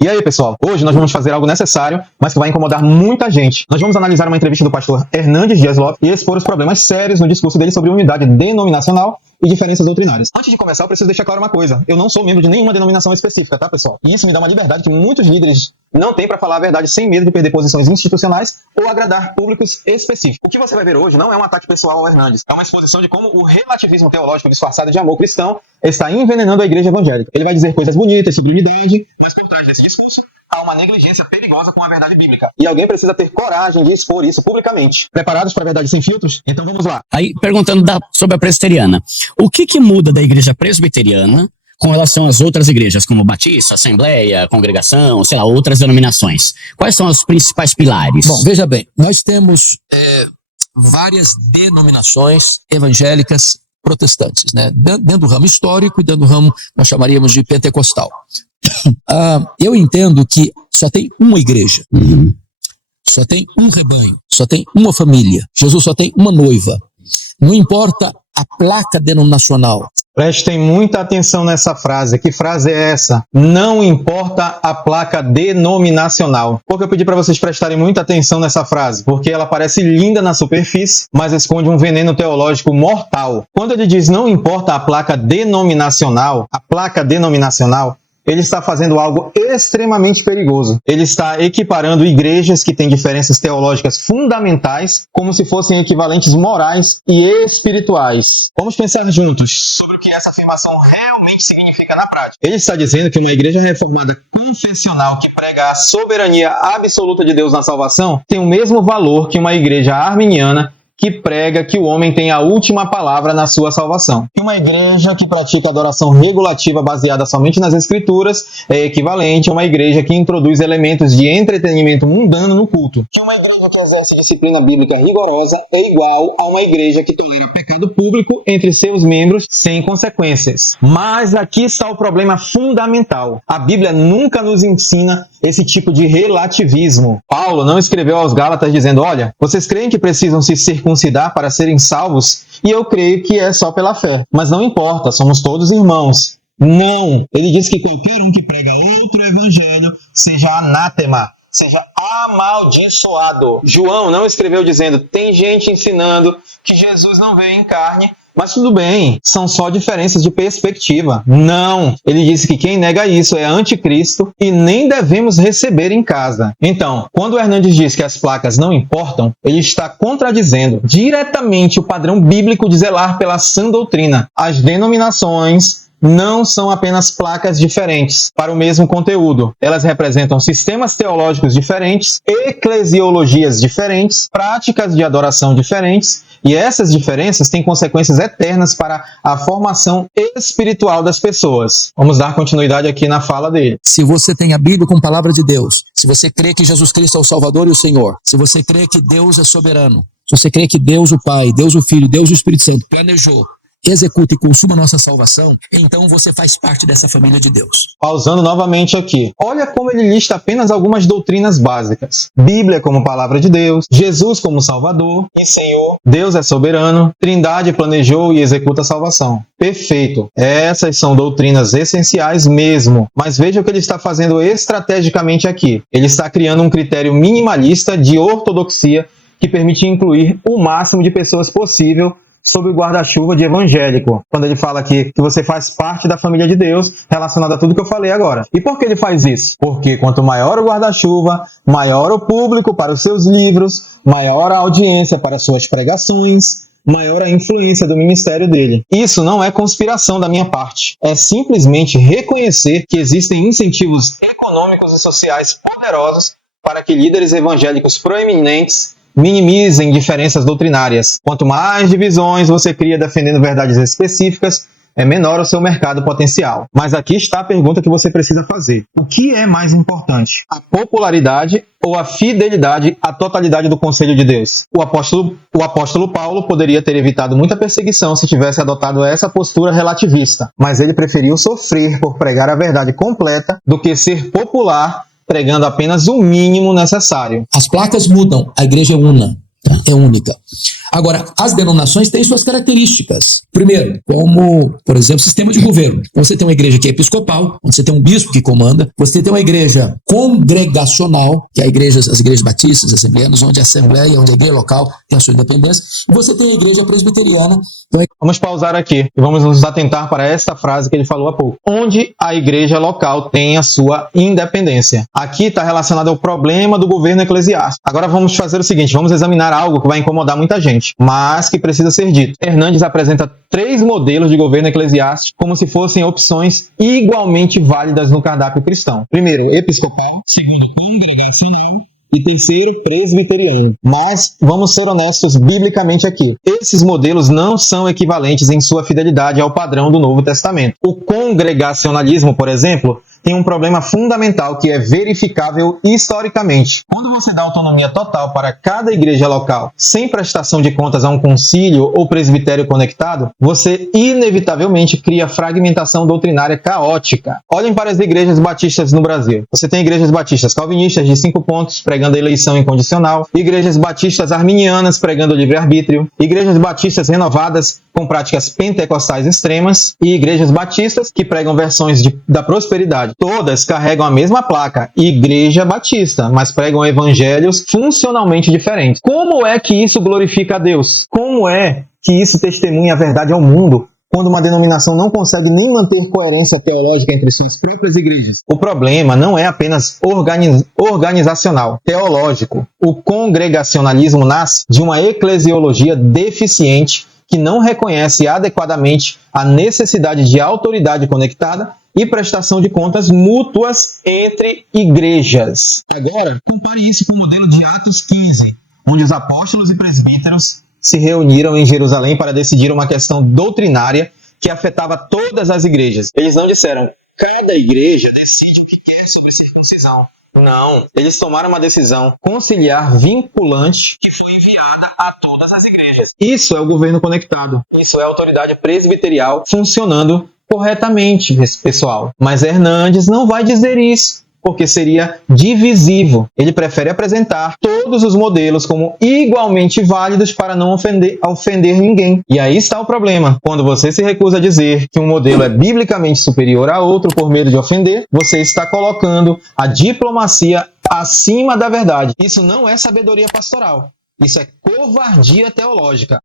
E aí, pessoal, hoje nós vamos fazer algo necessário, mas que vai incomodar muita gente. Nós vamos analisar uma entrevista do pastor Hernandes Dias Lopes e expor os problemas sérios no discurso dele sobre unidade denominacional e diferenças doutrinárias. Antes de começar, eu preciso deixar claro uma coisa. Eu não sou membro de nenhuma denominação específica, tá, pessoal? E isso me dá uma liberdade que muitos líderes não têm para falar a verdade sem medo de perder posições institucionais ou agradar públicos específicos. O que você vai ver hoje não é um ataque pessoal ao Hernandes. É uma exposição de como o relativismo teológico disfarçado de amor cristão está envenenando a igreja evangélica. Ele vai dizer coisas bonitas sobre unidade, mas por trás desse discurso há uma negligência perigosa com a verdade bíblica. E alguém precisa ter coragem de expor isso publicamente. Preparados para a verdade sem filtros? Então vamos lá. Aí, perguntando sobre a presbiteriana. O que muda da igreja presbiteriana com relação às outras igrejas, como Batista, Assembleia, Congregação, sei lá, outras denominações? Quais são os principais pilares? Bom, veja bem, nós temos várias denominações evangélicas protestantes, né? Dentro do ramo histórico e dentro do ramo, nós chamaríamos de pentecostal. Eu entendo que só tem uma igreja, só tem um rebanho, só tem uma família. Jesus só tem uma noiva. Não importa a placa denominacional. Prestem muita atenção nessa frase. Que frase é essa? Não importa a placa denominacional. Por que eu pedi para vocês prestarem muita atenção nessa frase? Porque ela parece linda na superfície, mas esconde um veneno teológico mortal. Quando ele diz não importa a placa denominacional, ele está fazendo algo extremamente perigoso. Ele está equiparando igrejas que têm diferenças teológicas fundamentais como se fossem equivalentes morais e espirituais. Vamos pensar juntos sobre o que essa afirmação realmente significa na prática. Ele está dizendo que uma igreja reformada confessional que prega a soberania absoluta de Deus na salvação tem o mesmo valor que uma igreja arminiana que prega que o homem tem a última palavra na sua salvação. E uma igreja que pratica adoração regulativa baseada somente nas escrituras é equivalente a uma igreja que introduz elementos de entretenimento mundano no culto. Que uma igreja que exerce disciplina bíblica rigorosa é igual a uma igreja que tolera pecado público entre seus membros sem consequências. Mas aqui está o problema fundamental. A Bíblia nunca nos ensina esse tipo de relativismo. Paulo não escreveu aos Gálatas dizendo, olha, vocês creem que precisam se circuncidar para serem salvos? E eu creio que é só pela fé. Mas não importa, somos todos irmãos. Não! Ele diz que qualquer um que prega outro evangelho seja anátema, seja amaldiçoado. João não escreveu dizendo, tem gente ensinando que Jesus não veio em carne, mas tudo bem, são só diferenças de perspectiva. Não! Ele disse que quem nega isso é anticristo e nem devemos receber em casa. Então, quando o Hernandes diz que as placas não importam, ele está contradizendo diretamente o padrão bíblico de zelar pela sã doutrina. As denominações não são apenas placas diferentes para o mesmo conteúdo. Elas representam sistemas teológicos diferentes, eclesiologias diferentes, práticas de adoração diferentes, e essas diferenças têm consequências eternas para a formação espiritual das pessoas. Vamos dar continuidade aqui na fala dele. Se você tem a Bíblia como palavra de Deus, se você crê que Jesus Cristo é o Salvador e o Senhor, se você crê que Deus é soberano, se você crê que Deus o Pai, Deus o Filho, Deus o Espírito Santo planejou, executa e consuma a nossa salvação, então você faz parte dessa família de Deus. Pausando novamente aqui. Olha como ele lista apenas algumas doutrinas básicas. Bíblia como palavra de Deus, Jesus como Salvador e Senhor, Deus é soberano, Trindade planejou e executa a salvação. Perfeito. Essas são doutrinas essenciais mesmo. Mas veja o que ele está fazendo estrategicamente aqui. Ele está criando um critério minimalista de ortodoxia que permite incluir o máximo de pessoas possível sob o guarda-chuva de evangélico, quando ele fala aqui que você faz parte da família de Deus, relacionado a tudo que eu falei agora. E por que ele faz isso? Porque quanto maior o guarda-chuva, maior o público para os seus livros, maior a audiência para suas pregações, maior a influência do ministério dele. Isso não é conspiração da minha parte. É simplesmente reconhecer que existem incentivos econômicos e sociais poderosos para que líderes evangélicos proeminentes minimizem diferenças doutrinárias. Quanto mais divisões você cria defendendo verdades específicas, é menor o seu mercado potencial. Mas aqui está a pergunta que você precisa fazer. O que é mais importante? A popularidade ou a fidelidade à totalidade do Conselho de Deus? O apóstolo Paulo poderia ter evitado muita perseguição se tivesse adotado essa postura relativista, mas ele preferiu sofrer por pregar a verdade completa do que ser popular pregando apenas o mínimo necessário. As placas mudam, a igreja é una. É única. Agora, as denominações têm suas características. Primeiro, como, por exemplo, sistema de governo. Você tem uma igreja que é episcopal, onde você tem um bispo que comanda. Você tem uma igreja congregacional, que é as igrejas batistas, assembleanas, onde a assembleia, onde a igreja local tem a sua independência. E você tem a igreja presbiteriana. Vamos pausar aqui e vamos nos atentar para esta frase que ele falou há pouco. Onde a igreja local tem a sua independência. Aqui está relacionado ao problema do governo eclesiástico. Agora vamos fazer o seguinte, vamos examinar algo que vai incomodar muita gente, mas que precisa ser dito. Hernandes apresenta 3 modelos de governo eclesiástico como se fossem opções igualmente válidas no cardápio cristão. Primeiro, episcopal. Segundo, congregacional. E terceiro, presbiteriano. Mas vamos ser honestos biblicamente aqui. Esses modelos não são equivalentes em sua fidelidade ao padrão do Novo Testamento. O congregacionalismo, por exemplo, tem um problema fundamental que é verificável historicamente. Quando você dá autonomia total para cada igreja local, sem prestação de contas a um concílio ou presbitério conectado, você inevitavelmente cria fragmentação doutrinária caótica. Olhem para as igrejas batistas no Brasil. Você tem igrejas batistas calvinistas de 5 pontos, pregando a eleição incondicional, igrejas batistas arminianas pregando o livre-arbítrio, igrejas batistas renovadas com práticas pentecostais extremas e igrejas batistas que pregam versões da prosperidade. Todas carregam a mesma placa, Igreja Batista, mas pregam evangelhos funcionalmente diferentes. Como é que isso glorifica a Deus? Como é que isso testemunha a verdade ao mundo quando uma denominação não consegue nem manter coerência teológica entre suas próprias igrejas? O problema não é apenas organizacional, teológico. O congregacionalismo nasce de uma eclesiologia deficiente que não reconhece adequadamente a necessidade de autoridade conectada e prestação de contas mútuas entre igrejas. Agora, compare isso com o modelo de Atos 15, onde os apóstolos e presbíteros se reuniram em Jerusalém para decidir uma questão doutrinária que afetava todas as igrejas. Eles não disseram, cada igreja decide o que quer sobre circuncisão. Não, eles tomaram uma decisão conciliar vinculante que foi enviada a todas as igrejas. Isso é o governo conectado. Isso é a autoridade presbiterial funcionando corretamente, pessoal. Mas Hernandes não vai dizer isso, porque seria divisivo. Ele prefere apresentar todos os modelos como igualmente válidos para não ofender ninguém. E aí está o problema. Quando você se recusa a dizer que um modelo é biblicamente superior a outro por medo de ofender, você está colocando a diplomacia acima da verdade. Isso não é sabedoria pastoral. Isso é covardia teológica.